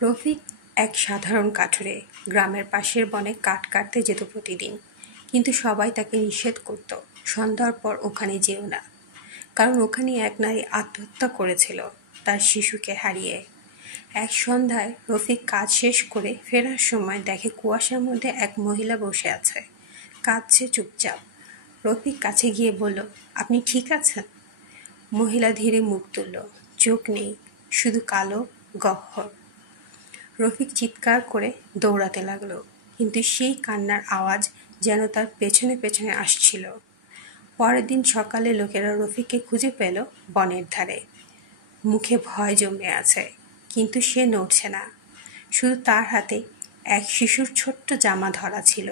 রফিক এক সাধারণ কাঠুরে, গ্রামের পাশের বনে কাঠ কাটতে যেত প্রতিদিন। কিন্তু সবাই তাকে নিষেধ করত, সন্ধ্যার পর ওখানে যেও না, কারণ ওখানে এক নারী আত্মহত্যা করেছিল তার শিশুকে হারিয়ে। এক সন্ধ্যায় রফিক কাজ শেষ করে ফেরার সময় দেখে কুয়াশার মধ্যে এক মহিলা বসে আছে, কাঁদছে চুপচাপ। রফিক কাছে গিয়ে বলল, আপনি ঠিক আছেন? মহিলা ধীরে মুখ তুলল, চোখ নেই, শুধু কালো গহ্বর। রফিক চিৎকার করে দৌড়াতে লাগলো, কিন্তু সেই কান্নার আওয়াজ যেন তার পেছনে পেছনে আসছিল। পরের দিন সকালে লোকেরা রফিককে খুঁজে পেল বনের ধারে। মুখে ভয় জমে আছে, কিন্তু সে নড়ছে না। শুধু তার হাতে এক শিশুর ছোট্ট জামা ধরা ছিল।